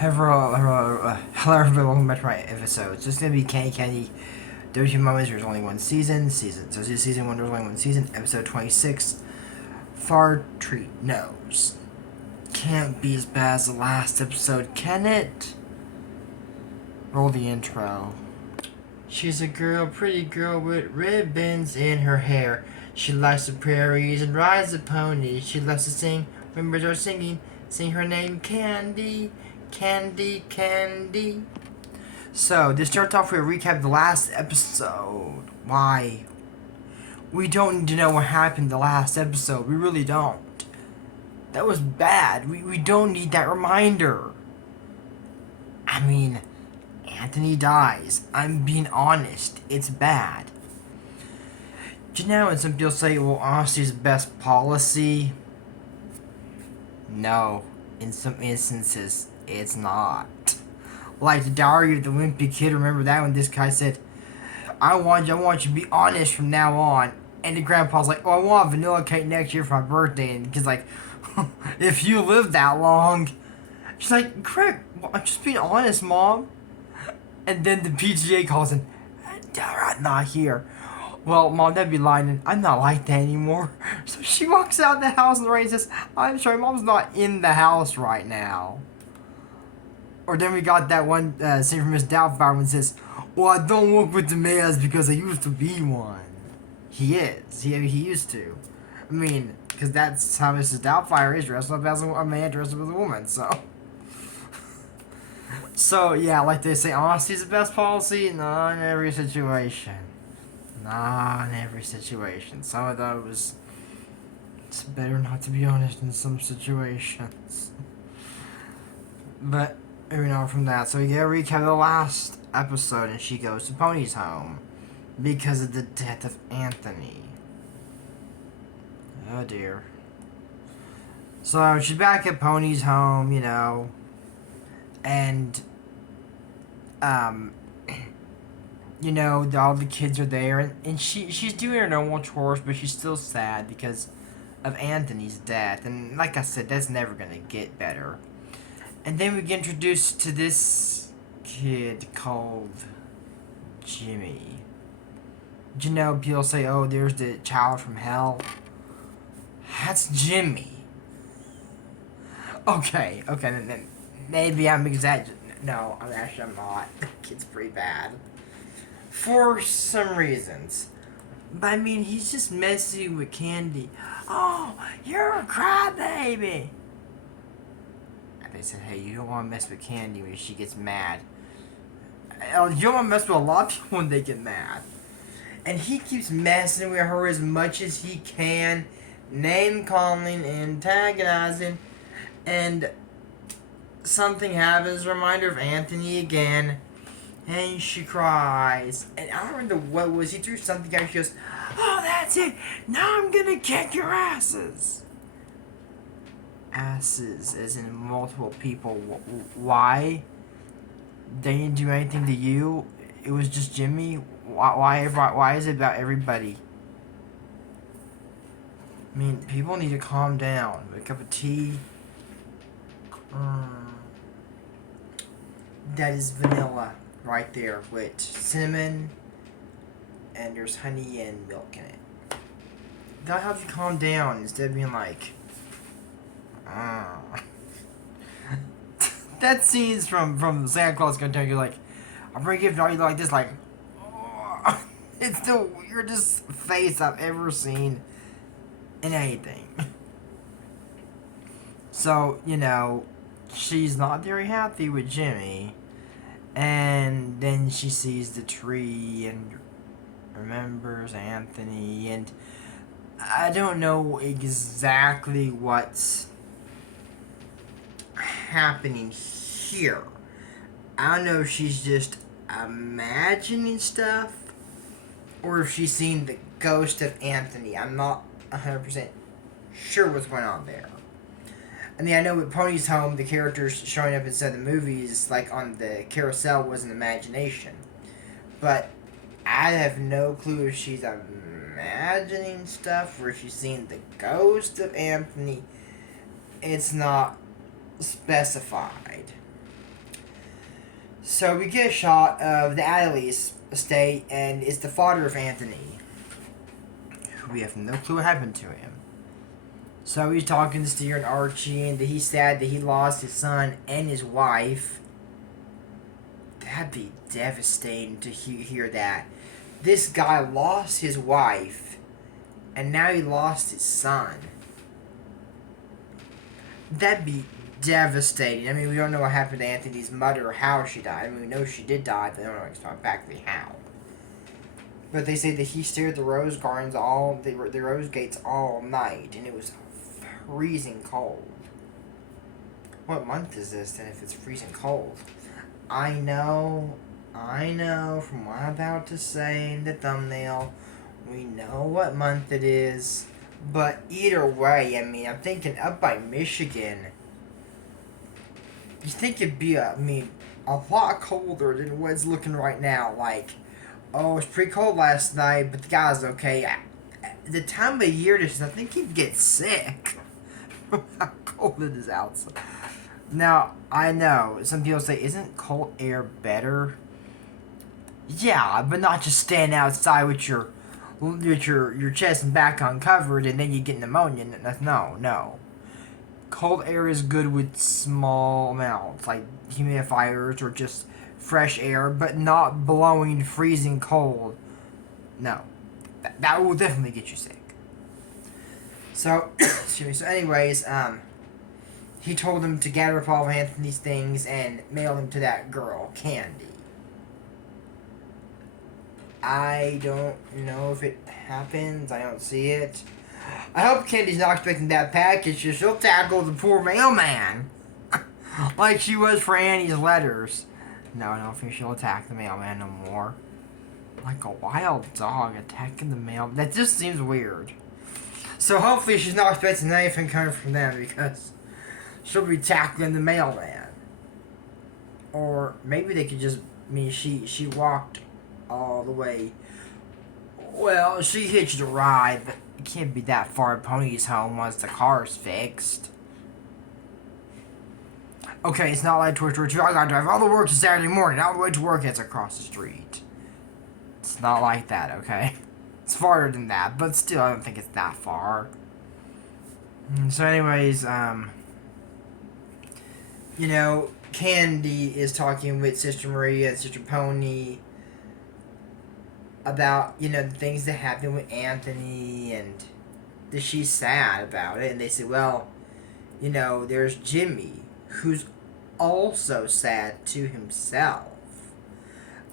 Hello everybody, welcome back to my episode. So it's gonna be Candy. WTF moments. There's only one season. So season one. There's only one season. Episode 26. Far Treat knows. Can't be as bad as the last episode, can it? Roll the intro. She's a girl, pretty girl with ribbons in her hair. She likes the prairies and rides a pony. She loves to sing when birds are singing. Sing her name, Candy. Candy, Candy. So, this starts off with a recap of the last episode. Why? We don't need to know what happened the last episode. We really don't. That was bad. We don't need that reminder. I mean, Anthony dies. I'm being honest. It's bad. You know, and some people say, well, honesty is the best policy. No. In some instances, it's not. Like the Diary of the Wimpy Kid, remember that when this guy said, I want you to be honest from now on. And the grandpa's like, oh, I want a vanilla cake next year for my birthday. And the kid's like, if you live that long. She's like, Craig, I'm just being honest, Mom. And then the PGA calls in, I'm not here. Well, Mom, that'd be lying. I'm not like that anymore. So she walks out of the house and Ray says, I'm sorry, Mom's not in the house right now. Or then we got that one scene from Miss Doubtfire when it says, well, I don't work with the mayors because I used to be one. He is. He used to. I mean, because that's how Mrs. Doubtfire is, dressed up as a man dressed up as a woman, so. So, yeah, like they say, honesty is the best policy. Not in every situation. Not in every situation. Some of those, it's better not to be honest in some situations. But, moving on from that. So, we get a recap of the last episode, and she goes to Pony's home because of the death of Anthony. Oh, dear. So, she's back at Pony's home, you know, and, you know, all the kids are there, and she's doing her normal chores, but she's still sad because of Anthony's death. And like I said, that's never going to get better. And then we get introduced to this kid called Jimmy. You know, people say, oh, there's the child from hell. That's Jimmy. Okay, then maybe I'm exaggerating. No, I'm not. The kid's pretty bad. For some reasons. But I mean, he's just messing with Candy. Oh, you're a crybaby. And they said, hey, you don't want to mess with Candy when she gets mad. You don't want to mess with a lot of people when they get mad. And he keeps messing with her as much as he can. Name-calling, antagonizing. And something happens, reminder of Anthony again. And she cries. And I don't remember what it was. He threw something out and she goes, oh, that's it. Now I'm going to kick your asses. Asses, as in multiple people. Why? They didn't do anything to you. It was just Jimmy. Why is it about everybody? I mean, people need to calm down. With a cup of tea. That is vanilla right there with cinnamon, and there's honey and milk in it. That'll help you calm down instead of being like, That scene's from Santa Claus gonna tell you like, I'm gonna give you like this, like, it's the weirdest face I've ever seen in anything. So, you know, she's not very happy with Jimmy. And then she sees the tree and remembers Anthony. And I don't know exactly what's happening here. I don't know if she's just imagining stuff or if she's seen the ghost of Anthony. I'm not 100% sure what's going on there. I mean, I know with Pony's home, the characters showing up inside the movies, like on the carousel, was an imagination. But I have no clue if she's imagining stuff or if she's seeing the ghost of Anthony. It's not specified. So we get a shot of the Adderley's estate, and it's the father of Anthony. We have no clue what happened to him. So he's talking to Steer and Archie, and he's sad that he lost his son and his wife. That'd be devastating to hear that. This guy lost his wife, and now he lost his son. That'd be devastating. I mean, we don't know what happened to Anthony's mother or how she died. I mean, we know she did die, but they don't know exactly how. But they say that he stared at the rose gardens the rose gates all night, and it was freezing cold. What month is this then if it's freezing cold? I know, from what I'm about to say in the thumbnail, we know what month it is. But either way, I mean, I'm thinking up by Michigan, you think it'd be, a lot colder than what it's looking right now. Like, oh, it's pretty cold last night, but the guy's okay. The time of year, I think he'd get sick from how cold it is outside. Now, I know, some people say, isn't cold air better? Yeah, but not just stand outside with your chest and back uncovered and then you get pneumonia. No. Cold air is good with small amounts, like humidifiers or just fresh air, but not blowing freezing cold. No. That will definitely get you sick. So, excuse me. So anyways, he told him to gather up all of Anthony's things and mail them to that girl, Candy. I don't know if it happens. I don't see it. I hope Candy's not expecting that package. She'll tackle the poor mailman. Like she was for Annie's letters. No, I don't think she'll attack the mailman no more. Like a wild dog attacking the mail. That just seems weird. So hopefully she's not expecting anything coming from them because she'll be tackling the mailman. Or maybe they could just, she walked all the way. Well, she hitched a ride, but it can't be that far to Pony's home once the car's fixed. Okay, it's not like Toy Story 2. I gotta drive all the work to Saturday morning, all the way to work, it's across the street. It's not like that, okay? It's farther than that, but still, I don't think it's that far. So anyways, Candy is talking with Sister Maria and Sister Pony about, the things that happened with Anthony, and that she's sad about it. And they say, well, there's Jimmy, who's also sad to himself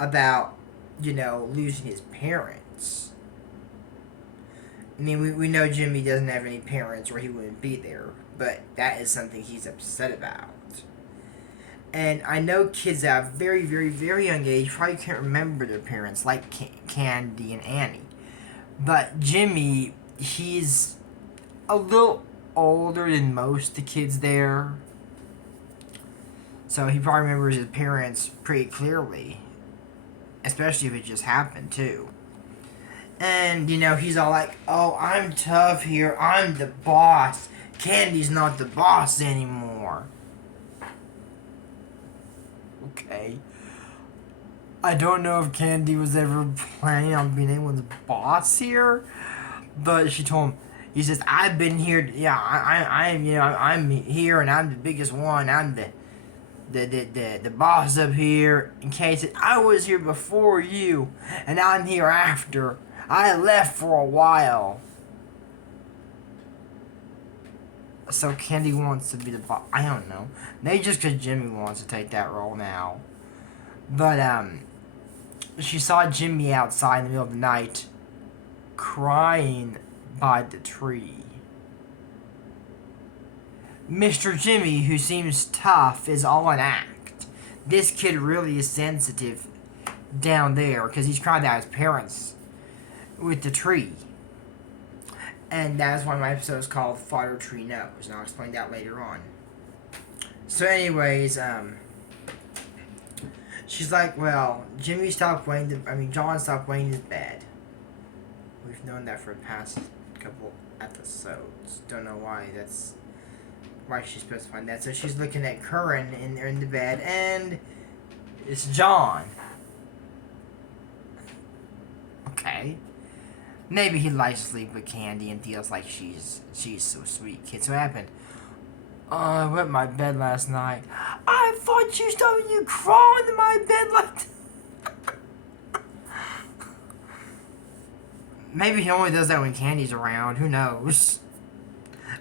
about, losing his parents. I mean, we know Jimmy doesn't have any parents or he wouldn't be there, but that is something he's upset about. And I know kids at a very, very, very young age probably can't remember their parents, like Candy and Annie. But Jimmy, he's a little older than most of the kids there. So he probably remembers his parents pretty clearly. Especially if it just happened, too. And, he's all like, oh, I'm tough here. I'm the boss. Candy's not the boss anymore. Okay. I don't know if Candy was ever planning on being anyone's boss here, but she told him, he says, I've been here, I'm here and I'm the biggest one. I'm the boss up here. In case I was here before you and I'm here after. I left for a while. So Candy wants to be the boss. I don't know. Maybe just because Jimmy wants to take that role now. But, she saw Jimmy outside in the middle of the night crying by the tree. Mr. Jimmy, who seems tough, is all an act. This kid really is sensitive down there because he's crying out his parents with the tree. And that's why my episode is called Fodder Tree Knows, and I'll explain that later on. So anyways, she's like, well, John stopped weighing his bed. We've known that for the past couple episodes. Don't know why she's specifying that. So she's looking at Curran in the bed, and It's John. Okay. Maybe he likes to sleep with Candy and feels like she's so sweet. Kid, so what happened? I went to my bed last night. I thought you started you crawling in my bed like that. Maybe he only does that when Candy's around. Who knows?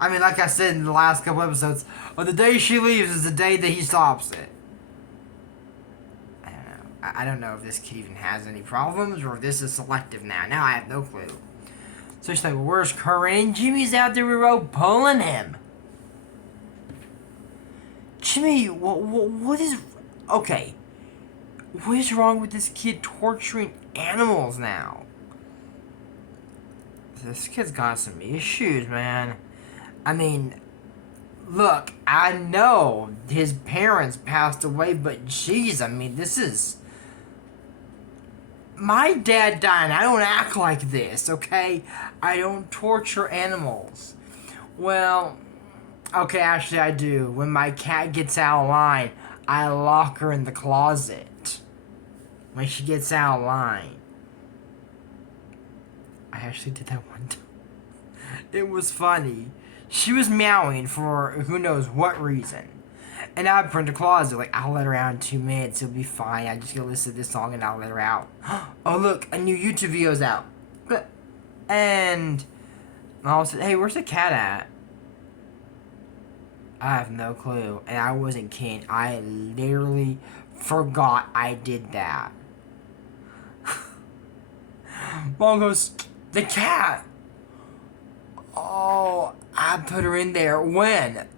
I mean, like I said in the last couple episodes, the day she leaves is the day that he stops it. I don't know. I don't know if this kid even has any problems or if this is selective now. Now I have no clue. So she's like, well, where's Corinne? Jimmy's out there with rope pulling him. Jimmy, what is... Okay. What is wrong with this kid torturing animals now? This kid's got some issues, man. I mean, look, I know his parents passed away, but jeez, I mean, this is... My dad died, and I don't act like this, okay? I don't torture animals. Well, okay, actually I do. When my cat gets out of line, I lock her in the closet. When she gets out of line. I actually did that one time. It was funny. She was meowing for who knows what reason. And I put her in the closet, like, I'll let her out in 2 minutes, it'll be fine. I just go listen to this song and I'll let her out. Oh, look, a new YouTube video's out. And I said, hey, where's the cat at? I have no clue. And I wasn't kidding. I literally forgot I did that. Mom goes, the cat! Oh, I put her in there. When?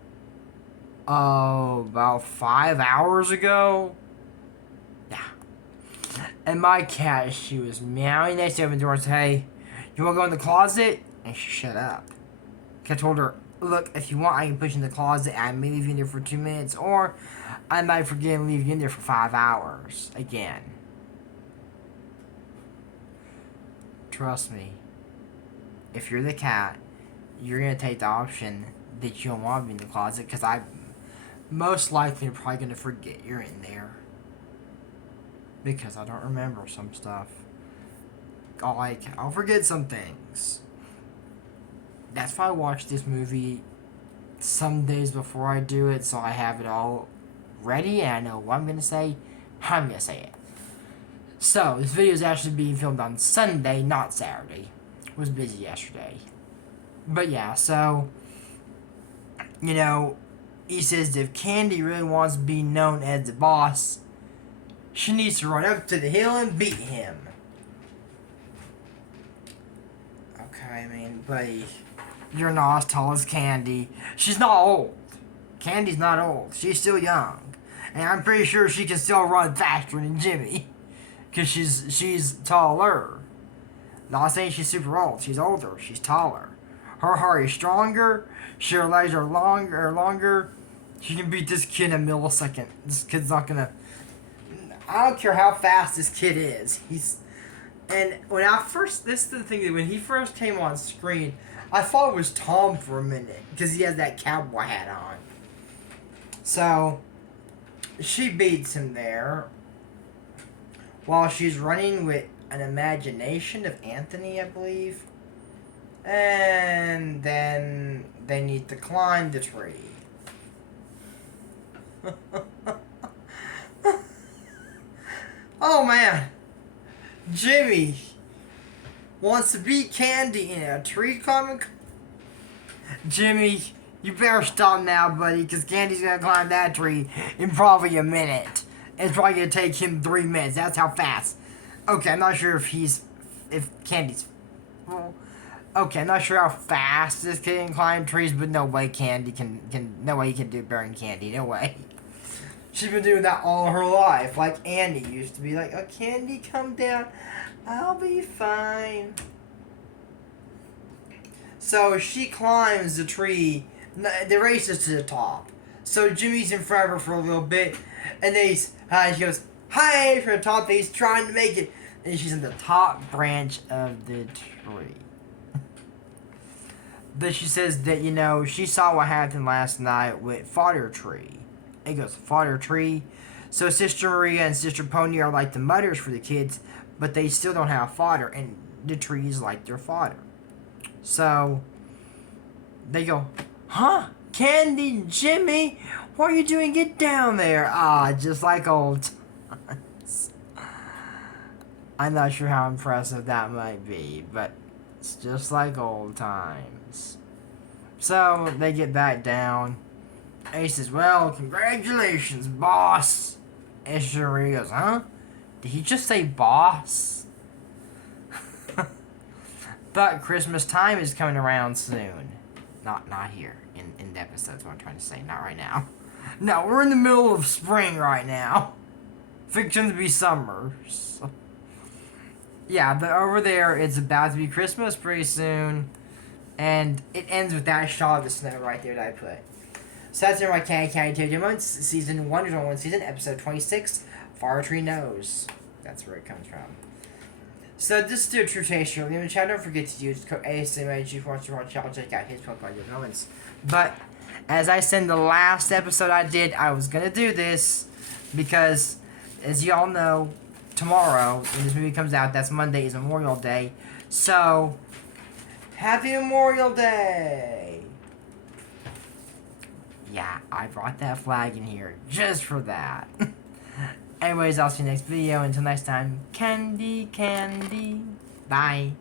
Oh, about 5 hours ago? Yeah. And my cat, she was meowing next to open the door and said, hey, you want to go in the closet? And she shut up. I told her, look, if you want, I can put you in the closet. I may leave you in there for 2 minutes, or I might forget and leave you in there for 5 hours. Again. Trust me. If you're the cat, you're going to take the option that you don't want to be in the closet, because I most likely am probably going to forget you're in there. Because I don't remember some stuff. I'll forget some things. That's why I watch this movie some days before I do it, so I have it all ready and I know what I'm going to say, how I'm going to say it. So, this video is actually being filmed on Sunday, not Saturday. I was busy yesterday. But yeah, so, you know, he says if Candy really wants to be known as the boss, she needs to run up to the hill and beat him. Okay, I mean, buddy, you're not as tall as Candy. She's not old. Candy's not old. She's still young. And I'm pretty sure she can still run faster than Jimmy. Because she's taller. Not saying she's super old. She's older. She's taller. Her heart is stronger. Her legs are longer. She can beat this kid in a millisecond. This kid's not gonna... I don't care how fast this kid is. And when I first... This is the thing, that when he first came on screen, I thought it was Tom for a minute. Because he has that cowboy hat on. So, she beats him there. While she's running with an imagination of Anthony, I believe. And then they need to climb the tree. Oh man. Jimmy wants to beat Candy in a tree climbing. Jimmy, you better stop now, buddy, because Candy's going to climb that tree in probably a minute. It's probably going to take him 3 minutes. That's how fast. Okay, I'm not sure if Candy's... Well, okay, I'm not sure how fast this kid can climb trees, but no way Candy can no way he can do it better than Candy. No way. She's been doing that all her life. Like Andy used to be like, oh, Candy, come down. I'll be fine. So she climbs the tree. The race is to the top. So Jimmy's in front of her for a little bit. And then she goes, hi, from the top. He's trying to make it. And she's in the top branch of the tree. Then she says that, you know, she saw what happened last night with Fodder Tree. It goes, Fodder Tree. So Sister Maria and Sister Pony are like the mothers for the kids, but they still don't have fodder, and the trees like their fodder. So they go, huh? Candy, Jimmy, what are you doing? Get down there. Ah, just like old times. I'm not sure how impressive that might be, but it's just like old times. So they get back down. And he says, well, congratulations, boss. And Sheree goes, huh? Did he just say boss? But Christmas time is coming around soon. Not here in the episodes, what I'm trying to say. Not right now. No, we're in the middle of spring right now. Fiction to be summer. So. Yeah, but over there, it's about to be Christmas pretty soon. And it ends with that shot of the snow right there that I put. So that's it, my Candy Candy Months, Season 1, there's only one season, Episode 26, Far Tree Knows. That's where it comes from. So this is the True Taste Show. Leave the chat, don't forget to use code ASMAG for your channel. Check out his Pokemon Moments. But, as I said in the last episode I did, I was going to do this because, as y'all know, tomorrow, when this movie comes out, that's Monday, is Memorial Day. So, Happy Memorial Day! Yeah, I brought that flag in here just for that. Anyways, I'll see you next video. Until next time, candy, candy. Bye.